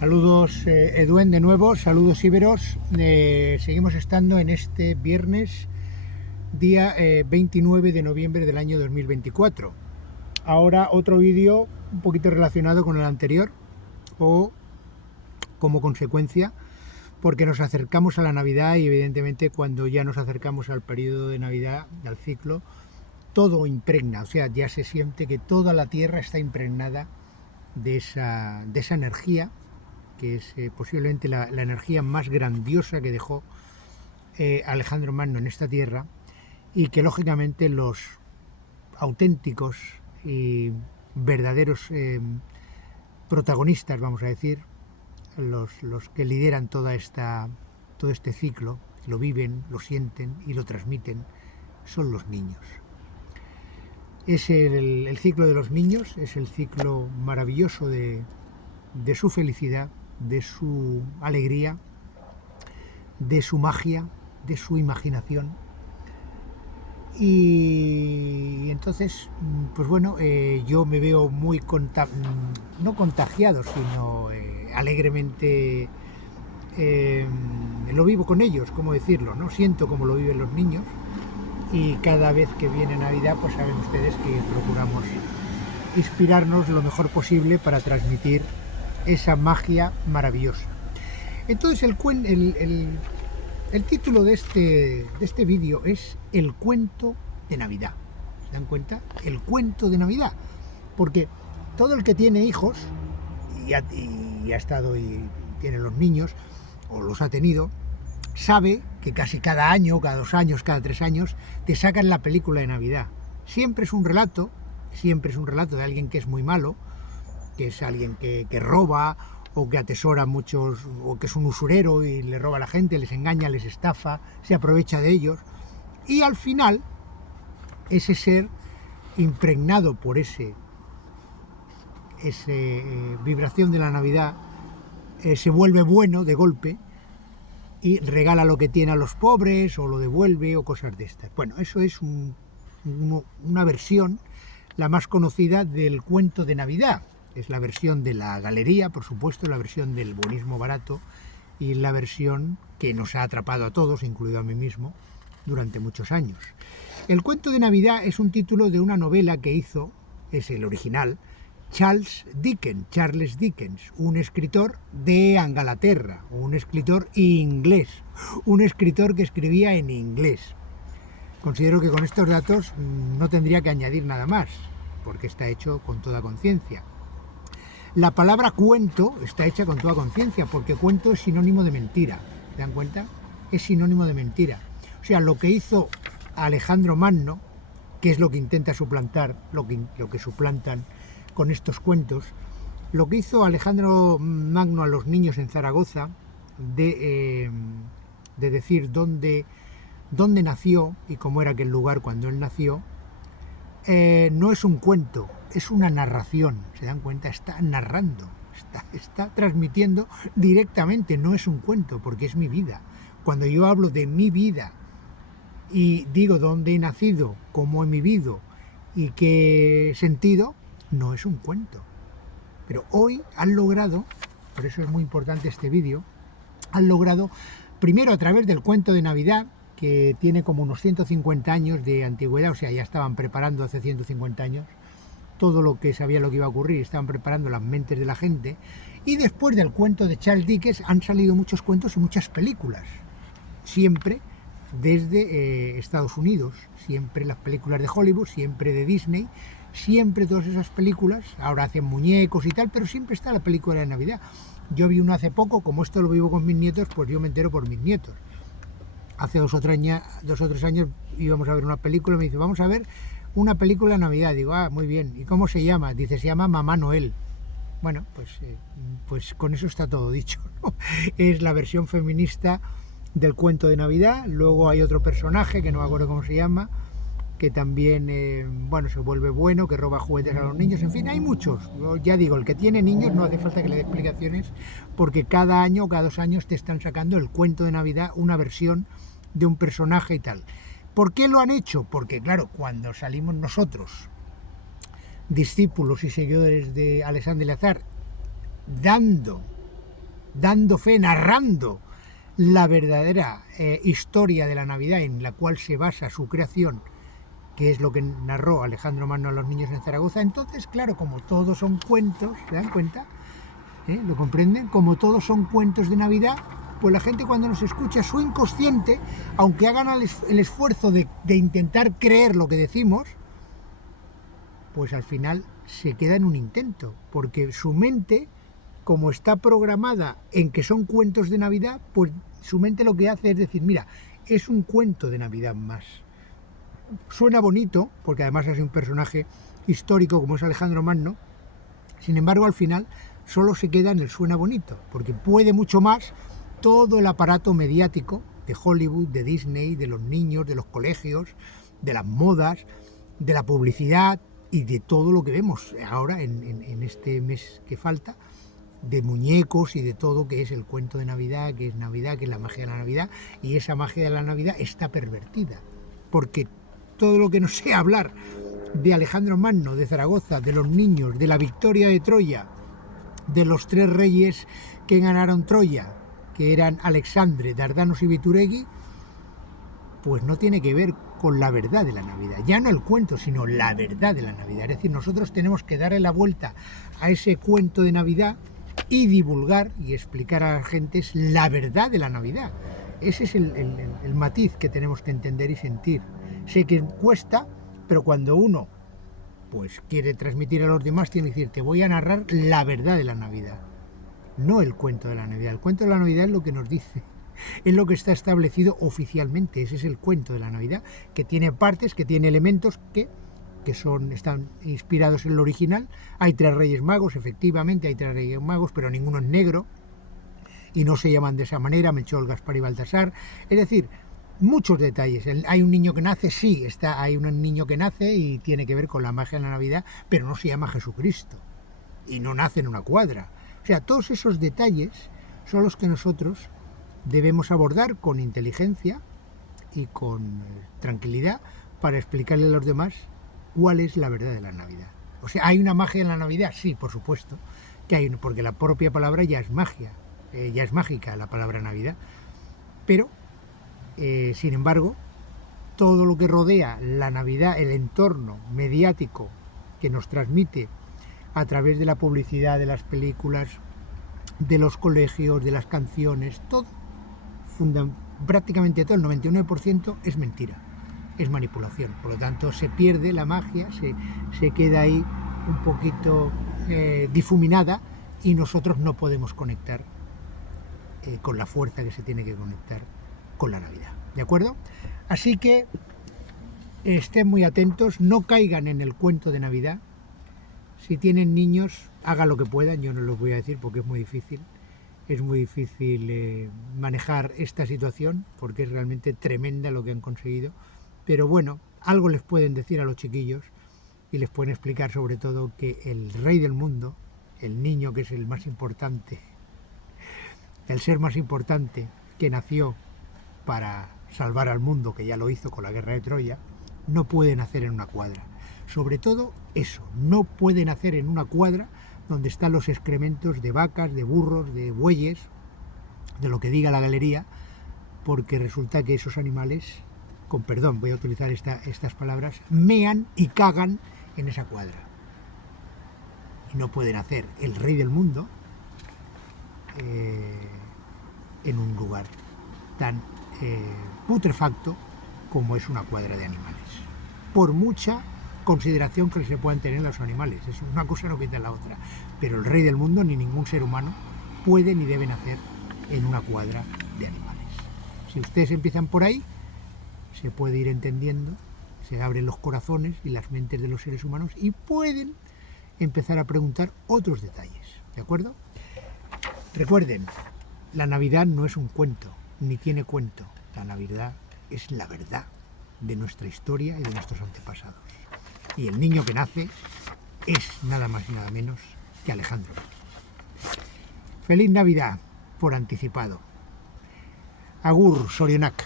Saludos Eduen de nuevo, saludos íberos. Seguimos estando en este viernes, día 29 de noviembre del año 2024. Ahora otro vídeo un poquito relacionado con el anterior o como consecuencia, porque nos acercamos a la Navidad y evidentemente cuando ya nos acercamos al periodo de Navidad, al ciclo, todo impregna, o sea, ya se siente que toda la Tierra está impregnada de esa energía, que es posiblemente la energía más grandiosa que dejó Alejandro Magno en esta tierra, y que lógicamente los auténticos y verdaderos protagonistas, vamos a decir, los que lideran todo este ciclo, lo viven, lo sienten y lo transmiten, son los niños. Es el ciclo de los niños, es el ciclo maravilloso de su felicidad, de su alegría, de su magia, de su imaginación. Y entonces, pues bueno, yo me veo muy no contagiado, sino alegremente lo vivo con ellos, ¿cómo decirlo? ¿No? Siento cómo lo viven los niños, y cada vez que viene Navidad, pues saben ustedes que procuramos inspirarnos lo mejor posible para transmitir esa magia maravillosa. Entonces el título de este vídeo es El cuento de Navidad. ¿Se dan cuenta? El cuento de Navidad. Porque todo el que tiene hijos y ha estado y tiene los niños, o los ha tenido, sabe que casi cada año, cada 2 años, cada 3 años, te sacan la película de Navidad. Siempre es un relato de alguien que es muy malo, que es alguien que roba, o que atesora muchos, o que es un usurero y le roba a la gente, les engaña, les estafa, se aprovecha de ellos. Y al final, ese ser impregnado por ese vibración de la Navidad, se vuelve bueno de golpe y regala lo que tiene a los pobres, o lo devuelve, o cosas de estas. Bueno, eso es una versión, la más conocida, del cuento de Navidad. Es la versión de la galería, por supuesto, la versión del buenismo barato, y la versión que nos ha atrapado a todos, incluido a mí mismo, durante muchos años. El cuento de Navidad es un título de una novela que hizo, es el original, Charles Dickens, un escritor de Inglaterra, un escritor inglés, un escritor que escribía en inglés. Considero que con estos datos no tendría que añadir nada más, porque está hecho con toda conciencia. La palabra cuento está hecha con toda conciencia, porque cuento es sinónimo de mentira. ¿Se dan cuenta? Es sinónimo de mentira. O sea, lo que hizo Alejandro Magno, que es lo que intenta suplantar, lo que suplantan con estos cuentos, lo que hizo Alejandro Magno a los niños en Zaragoza, de decir dónde nació y cómo era aquel lugar cuando él nació, no es un cuento, es una narración. ¿Se dan cuenta? Está narrando, está transmitiendo directamente, no es un cuento, porque es mi vida. Cuando yo hablo de mi vida y digo dónde he nacido, cómo he vivido y qué sentido, no es un cuento. Pero hoy han logrado, por eso es muy importante este vídeo, han logrado, primero a través del cuento de Navidad, que tiene como unos 150 años de antigüedad, o sea, ya estaban preparando hace 150 años todo lo que sabía lo que iba a ocurrir, estaban preparando las mentes de la gente, y después del cuento de Charles Dickens han salido muchos cuentos y muchas películas, siempre desde Estados Unidos, siempre las películas de Hollywood, siempre de Disney, siempre todas esas películas, ahora hacen muñecos y tal, pero siempre está la película de Navidad. Yo vi uno hace poco, como esto lo vivo con mis nietos, pues yo me entero por mis nietos. Hace 2 o 3 años íbamos a ver una película, me dice, vamos a ver una película de Navidad. Digo, muy bien, ¿y cómo se llama? Dice, se llama Mamá Noel. Bueno, pues con eso está todo dicho, ¿no? Es la versión feminista del cuento de Navidad. Luego hay otro personaje, que no me acuerdo cómo se llama, que también, se vuelve bueno, que roba juguetes a los niños. En fin, hay muchos. Yo ya digo, el que tiene niños no hace falta que le dé explicaciones, porque cada año, cada 2 años te están sacando el cuento de Navidad, una versión de un personaje y tal. ¿Por qué lo han hecho? Porque claro, cuando salimos nosotros, discípulos y seguidores de Alexandre Lazar, dando dando fe, narrando la verdadera historia de la Navidad en la cual se basa su creación, que es lo que narró Alejandro Magno a los niños en Zaragoza. Entonces, claro, como todos son cuentos, ¿se dan cuenta? ¿Lo comprenden? Como todos son cuentos de Navidad, pues la gente cuando nos escucha, su inconsciente, aunque hagan el esfuerzo de intentar creer lo que decimos, pues al final se queda en un intento, porque su mente, como está programada en que son cuentos de Navidad, pues su mente lo que hace es decir, mira, es un cuento de Navidad más. Suena bonito, porque además es un personaje histórico como es Alejandro Magno, sin embargo al final solo se queda en el suena bonito, porque puede mucho más todo el aparato mediático de Hollywood, de Disney, de los niños, de los colegios, de las modas, de la publicidad y de todo lo que vemos ahora en este mes que falta, de muñecos y de todo que es el cuento de Navidad, que es la magia de la Navidad, y esa magia de la Navidad está pervertida, porque todo lo que no sea hablar de Alejandro Magno, de Zaragoza, de los niños, de la victoria de Troya, de los 3 reyes que ganaron Troya, que eran Alexandre, Dardanos y Bituregui, pues no tiene que ver con la verdad de la Navidad. Ya no el cuento, sino la verdad de la Navidad. Es decir, nosotros tenemos que darle la vuelta a ese cuento de Navidad y divulgar y explicar a la gente la verdad de la Navidad. Ese es el matiz que tenemos que entender y sentir. Sé que cuesta, pero cuando uno pues quiere transmitir a los demás, tiene que decir, te voy a narrar la verdad de la Navidad, no el cuento de la Navidad. El cuento de la Navidad es lo que nos dice, es lo que está establecido oficialmente. Ese es el cuento de la Navidad, que tiene partes, que tiene elementos que están inspirados en el original. Hay 3 reyes magos, efectivamente, hay 3 reyes magos, pero ninguno es negro y no se llaman de esa manera, Melchor, Gaspar y Baltasar. Es decir, muchos detalles. Hay un niño que nace, sí, hay un niño que nace y tiene que ver con la magia de la Navidad, pero no se llama Jesucristo y no nace en una cuadra. O sea, todos esos detalles son los que nosotros debemos abordar con inteligencia y con tranquilidad para explicarle a los demás cuál es la verdad de la Navidad. O sea, ¿hay una magia en la Navidad? Sí, por supuesto que hay, porque la propia palabra ya es magia, ya es mágica la palabra Navidad, pero sin embargo, todo lo que rodea la Navidad, el entorno mediático que nos transmite a través de la publicidad, de las películas, de los colegios, de las canciones, todo, prácticamente todo, el 99% es mentira, es manipulación. Por lo tanto, se pierde la magia, se queda ahí un poquito difuminada y nosotros no podemos conectar con la fuerza que se tiene que conectar con la Navidad, ¿de acuerdo? Así que estén muy atentos, no caigan en el cuento de Navidad. Si tienen niños, hagan lo que puedan, yo no los voy a decir porque es muy difícil manejar esta situación porque es realmente tremenda lo que han conseguido, pero bueno, algo les pueden decir a los chiquillos y les pueden explicar sobre todo que el rey del mundo, el niño que es el más importante, el ser más importante que nació para salvar al mundo, que ya lo hizo con la guerra de Troya, no puede nacer en una cuadra. Sobre todo eso, no puede nacer en una cuadra donde están los excrementos de vacas, de burros, de bueyes, de lo que diga la galería, porque resulta que esos animales, con perdón, voy a utilizar estas palabras, mean y cagan en esa cuadra. Y no puede nacer el rey del mundo en un lugar tan putrefacto como es una cuadra de animales, por mucha consideración que se puedan tener los animales. Es una cosa no quita la otra, pero el rey del mundo ni ningún ser humano puede ni debe nacer en una cuadra de animales. Si ustedes empiezan por ahí, se puede ir entendiendo, se abren los corazones y las mentes de los seres humanos y pueden empezar a preguntar otros detalles, ¿de acuerdo? Recuerden, la Navidad no es un cuento, ni tiene cuento. La Navidad es la verdad de nuestra historia y de nuestros antepasados. Y el niño que nace es nada más y nada menos que Alejandro. Feliz Navidad por anticipado. Agur, Sorionak.